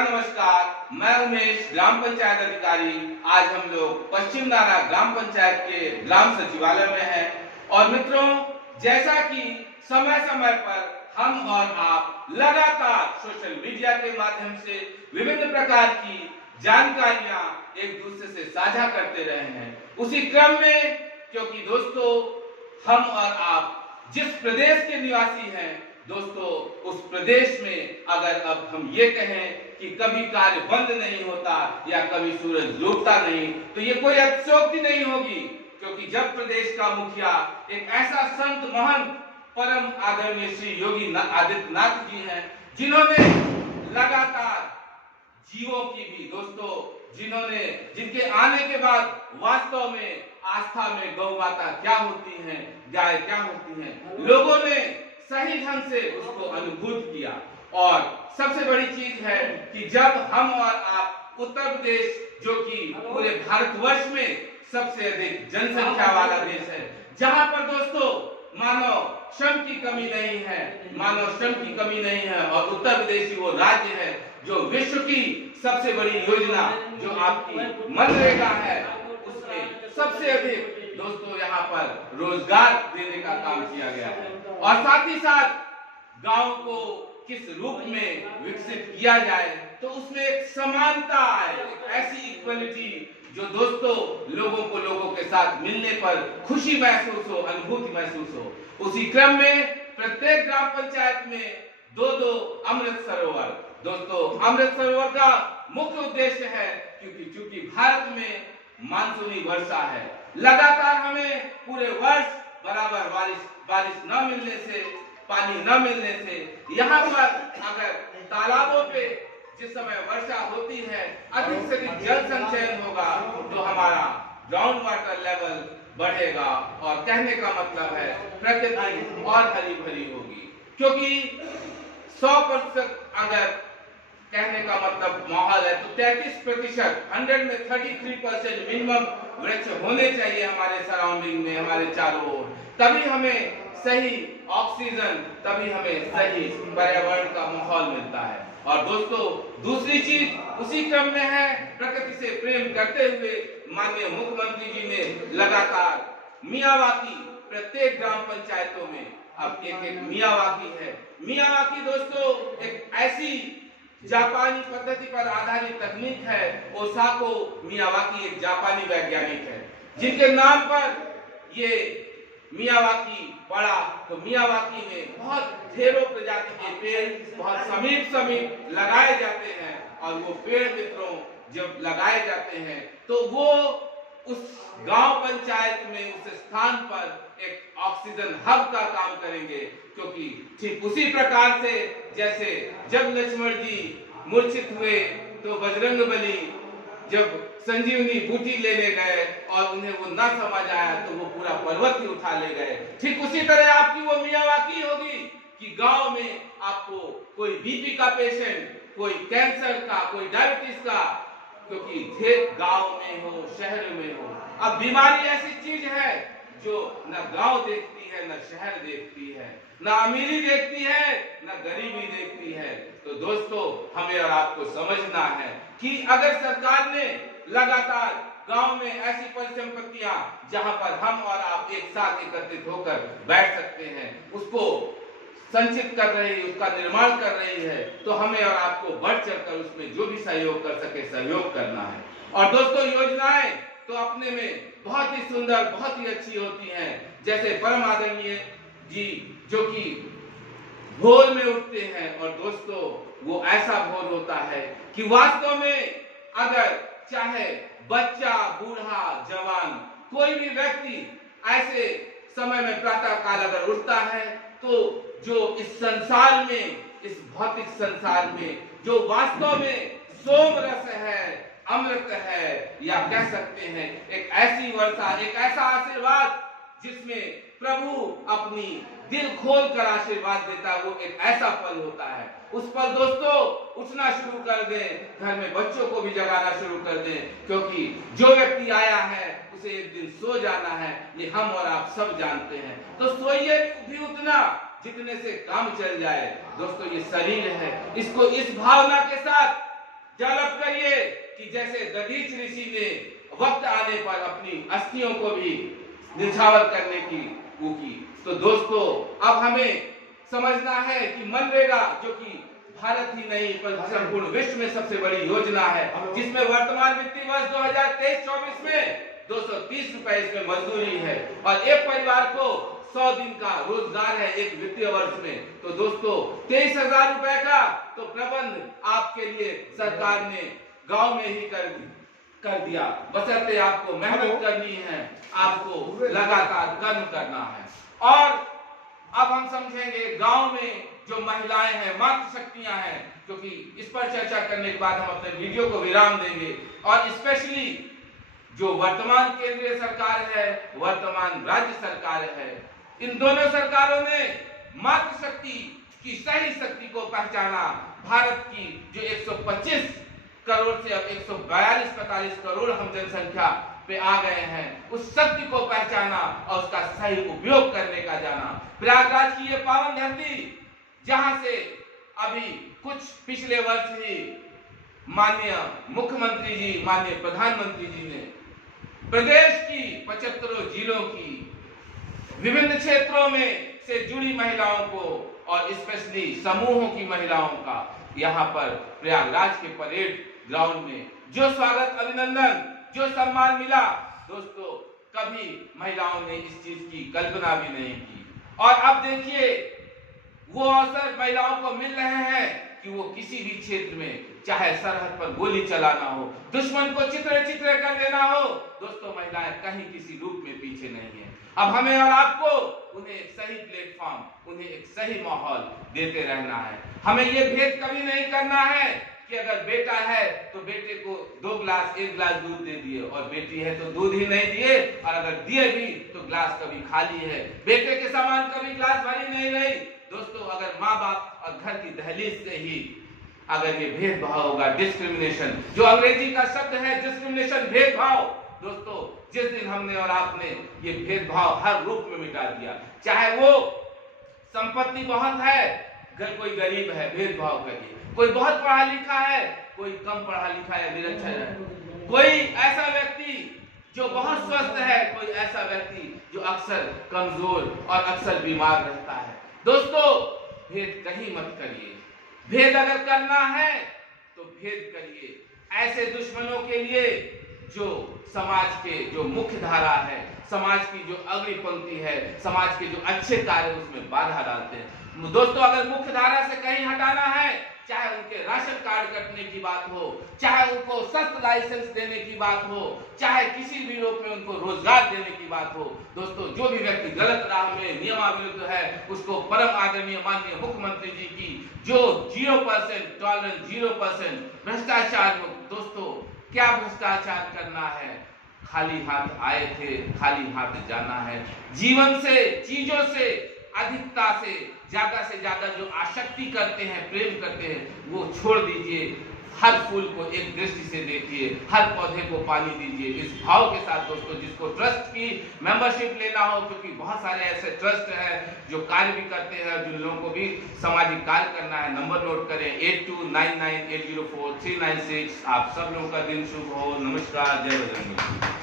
नमस्कार। मैं उमेश, ग्राम पंचायत अधिकारी। आज हम लोग पश्चिम नारा ग्राम पंचायत के ग्राम सचिवालय में हैं। और मित्रों, जैसा कि समय समय पर हम और आप लगातार सोशल मीडिया के माध्यम से विभिन्न प्रकार की जानकारियां एक दूसरे से साझा करते रहे हैं, उसी क्रम में क्योंकि दोस्तों हम और आप जिस प्रदेश के निवासी हैं दोस्तों, उस प्रदेश में अगर अब हम ये कहें कि कभी कार्य बंद नहीं होता या कभी सूरज डूबता नहीं, तो ये कोई अतिशयोक्ति नहीं होगी। क्योंकि जब प्रदेश का मुखिया एक ऐसा संत महंत परम आदरणीय श्री योगी आदित्यनाथ जी हैं, जिन्होंने लगातार जीवों की भी दोस्तों, जिनके आने के बाद वास्तव में आस्था में गौ माता क्या होती है, गाय क्या होती है, लोगों ने सही ढंग से उसको अनुभूत किया। और सबसे बड़ी चीज है कि जब हम और आप उत्तर प्रदेश, जो कि पूरे भारतवर्ष में सबसे अधिक जनसंख्या वाला देश है, जहां पर दोस्तों मानव श्रम की कमी नहीं है, और उत्तर प्रदेश ही वो राज्य है जो विश्व की सबसे बड़ी योजना जो आपकी मनरेगा है, उसमें सबसे अधिक दोस्तों यहाँ पर रोजगार देने का काम किया गया है। और साथ ही साथ गांव को किस रूप में विकसित किया जाए तो उसमें एक समानता आए, ऐसी इक्वलिटी जो दोस्तों लोगों के साथ मिलने पर खुशी महसूस हो, अनुभूति महसूस हो। उसी क्रम में प्रत्येक ग्राम पंचायत में दो अमृत सरोवर। दोस्तों, अमृत सरोवर का मुख्य उद्देश्य है क्योंकि भारत में मानसूनी वर्षा है, लगातार हमें पूरे वर्ष बराबर बारिश न मिलने से, पानी न मिलने से, यहाँ पर अगर तालाबों पे जिस समय वर्षा होती है अधिक से अधिक जल संचयन होगा तो हमारा ग्राउंड वाटर लेवल बढ़ेगा, और कहने का मतलब है प्रकृति और हरी भरी होगी। क्योंकि 100% अगर कहने का मतलब माहौल है तो 33%, 100 में 33% मिनिमम वृक्ष होने चाहिए हमारे सराउंडिंग में, हमारे चारों ओर। तभी हमें सही ऑक्सीजन, तभी हमें सही पर्यावरण का माहौल मिलता है। और दोस्तों दूसरी चीज उसी क्रम में है, प्रकृति से प्रेम करते हुए माननीय मुख्यमंत्री जी ने लगातार मियावाकी प्रत्येक ग्राम पंचायतों में अब एक मियावाकी है। मियावाकी दोस्तों एक ऐसी जापानी पद्धति पर आधारित तकनीक है। ओसाको मियावाकी एक जापानी वैज्ञानिक है जिनके नाम पर ये मियावाकी पड़ा। तो मियावाकी में बहुत ढेरों प्रजाति के पेड़ बहुत समीप लगाए जाते हैं, और वो पेड़ मित्रों जब लगाए जाते हैं तो वो उस गांव पंचायत में, उस स्थान पर एक ऑक्सीजन हब का काम करेंगे। क्योंकि ठीक उसी प्रकार से जैसे जब लक्ष्मण जी मूर्छित हुए तो बजरंगबली जब संजीवनी बूटी लेने गए और उन्हें वो न समझ आया तो वो पूरा पर्वत ही उठा ले गए, ठीक उसी तरह आपकी वो मियावाकी होगी कि गांव में आपको कोई बीपी का पेशेंट, कोई कैंसर का, कोई डायबिटीज का, क्योंकि ढेर गांव में हो, शहर में हो। अब बीमारी ऐसी चीज है जो न गांव देखती है, न शहर देखती है, न अमीरी देखती है, न गरीबी देखती है। तो दोस्तों हमें और आपको समझना है कि अगर सरकार ने लगातार गांव में ऐसी परिसंपत्तियां जहां पर हम और आप एक साथ एकत्रित होकर बैठ सकते हैं, उसको संचित कर रही है, उसका निर्माण कर रही है, तो हमें और आपको बढ़ चढ़कर उसमें जो भी सहयोग कर सके सहयोग करना है। और दोस्तों योजनाएं तो अपने में बहुत ही सुंदर, बहुत ही अच्छी होती हैं। जैसे परम आदरणीय जी जो कि भोर में उठते हैं, और दोस्तों वो ऐसा भोर होता है कि वास्तव में अगर चाहे बच्चा, बूढ़ा, जवान, कोई भी व्यक्ति ऐसे समय में प्रातः काल अगर उठता है तो जो इस संसार में, इस भौतिक संसार में जो वास्तव में सोम रस है, अमृत है, या कह सकते हैं एक ऐसी वर्षा, एक ऐसा आशीर्वाद जिसमें प्रभु अपनी दिल खोल कर आशीर्वाद देता है, वो एक ऐसा पल होता है। उस पल दोस्तों उठना शुरू कर दें, घर में बच्चों को भी जगाना शुरू कर दें, क्योंकि जो व्यक्ति आया है उसे एक दिन सो जाना है, ये हम और आप सब जानते हैं। तो सोइए भी उतना जितने से काम चल जाए। दोस्तों ये शरीर है, इसको इस भावना के साथ कि जैसे दधीच ऋषि ने वक्त आने पर अपनी अस्थियों को भी निछावर करने की वो की। तो दोस्तों अब हमें समझना है कि मनरेगा जो कि भारत ही नहीं पर संपूर्ण विश्व में सबसे बड़ी योजना है, जिसमें वर्तमान वित्तीय वर्ष 2023-24 में 230 रुपए इसमें मजदूरी है और एक परिवार को 100 दिन का रोजगार है एक वित्तीय वर्ष में। तो दोस्तों 23,000 रुपए का तो प्रबंध आपके लिए सरकार ने गांव में ही कर दिया, बशर्ते आपको मेहनत करनी है, आपको लगातार कर्म करना है। और अब हम समझेंगे गांव में जो महिलाएं हैं, मातृशक्तियां हैं, क्योंकि इस पर चर्चा करने के बाद हम अपने वीडियो को विराम देंगे। और स्पेशली जो वर्तमान केंद्रीय सरकार है, वर्तमान राज्य सरकार है, इन दोनों सरकारों ने मातृशक्ति की सही शक्ति को पहचाना। भारत की जो 125 करोड़ से अब 142-45 करोड़ हम जनसंख्या पे आ गए हैं, उस शक्ति को पहचाना और उसका सही उपयोग करने का जाना। प्रयागराज की ये पावन धरती, जहां से अभी कुछ पिछले वर्ष ही माननीय मुख्यमंत्री जी, माननीय प्रधानमंत्री जी ने प्रदेश की 75 जिलों की विभिन्न क्षेत्रों में से जुड़ी महिलाओं को और स्पेशली समूहों की महिलाओं का यहाँ पर प्रयागराज के परेड ग्राउंड में जो स्वागत, अभिनंदन, जो सम्मान मिला, दोस्तों कभी महिलाओं ने इस चीज की कल्पना भी नहीं की। और अब देखिए वो अवसर महिलाओं को मिल रहे हैं कि वो किसी भी क्षेत्र में, चाहे सरहद पर गोली चलाना हो, दुश्मन को चित्रे कर देना हो, दोस्तों महिलाएं कहीं किसी रूप में पीछे नहीं है। अब हमें और आपको उन्हें एक सही प्लेटफॉर्म, उन्हें एक सही माहौल देते रहना है। हमें ये भेद कभी नहीं करना है कि अगर बेटा है तो बेटे को 1 गिलास दूध दे दिए और बेटी है तो दूध ही नहीं दिए, और अगर दिए भी तो गिलास कभी खाली है, बेटे के समान कभी गिलास भरी नहीं रही। दोस्तों अगर माँ बाप और घर की दहलीज से ही अगर ये भेदभाव होगा, डिस्क्रिमिनेशन, जो अंग्रेजी का शब्द है डिस्क्रिमिनेशन, भेदभाव, दोस्तों जिस दिन हमने और आपने ये भेदभाव हर रूप में मिटा दिया, चाहे वो संपत्ति बहुत है, घर कोई गरीब है, भेदभाव करिए, कोई बहुत पढ़ा लिखा है, कोई कम पढ़ा लिखा है, निरक्षर है, कोई ऐसा व्यक्ति जो बहुत स्वस्थ है, कोई ऐसा व्यक्ति जो अक्सर कमजोर और अक्सर बीमार रहता है। दोस्तों भेद कहीं मत करिए, भेद अगर करना है तो भेद करिए ऐसे दुश्मनों के लिए जो समाज के जो मुख्य धारा है, समाज की जो अग्नि पंक्ति है, समाज के जो अच्छे कार्य उसमें बाधा डालते हैं। दोस्तों अगर मुख्य धारा से कहीं हटाना है, चाहे उनके राशन कार्ड कटने की बात हो, चाहे उनको सख्त लाइसेंस देने की बात हो, चाहे किसी भी रूप में उनको रोजगार देने की बात हो, दोस्तों जो भी व्यक्ति गलत राह में नियमाविरुद्ध है, उसको परम आदरणीय माननीय मुख्यमंत्री जी की जो 0% टॉलरेंस, 0% भ्रष्टाचार मुक्त, दोस्तों क्या भ्रष्टाचार करना है, खाली हाथ आए थे, खाली हाथ जाना है। जीवन से, चीजों से, अधिकता से ज्यादा जो आसक्ति करते हैं, प्रेम करते हैं, वो छोड़ दीजिए। हर फूल को एक दृष्टि से देखिए, हर पौधे को पानी दीजिए, इस भाव के साथ दोस्तों। जिसको ट्रस्ट की मेंबरशिप लेना हो, क्योंकि बहुत सारे ऐसे ट्रस्ट हैं जो कार्य भी करते हैं, जिन लोगों को भी सामाजिक कार्य करना है, नंबर नोट करें 8299804396। आप सब लोगों का दिन शुभ हो। नमस्कार, जय बजरंग बली।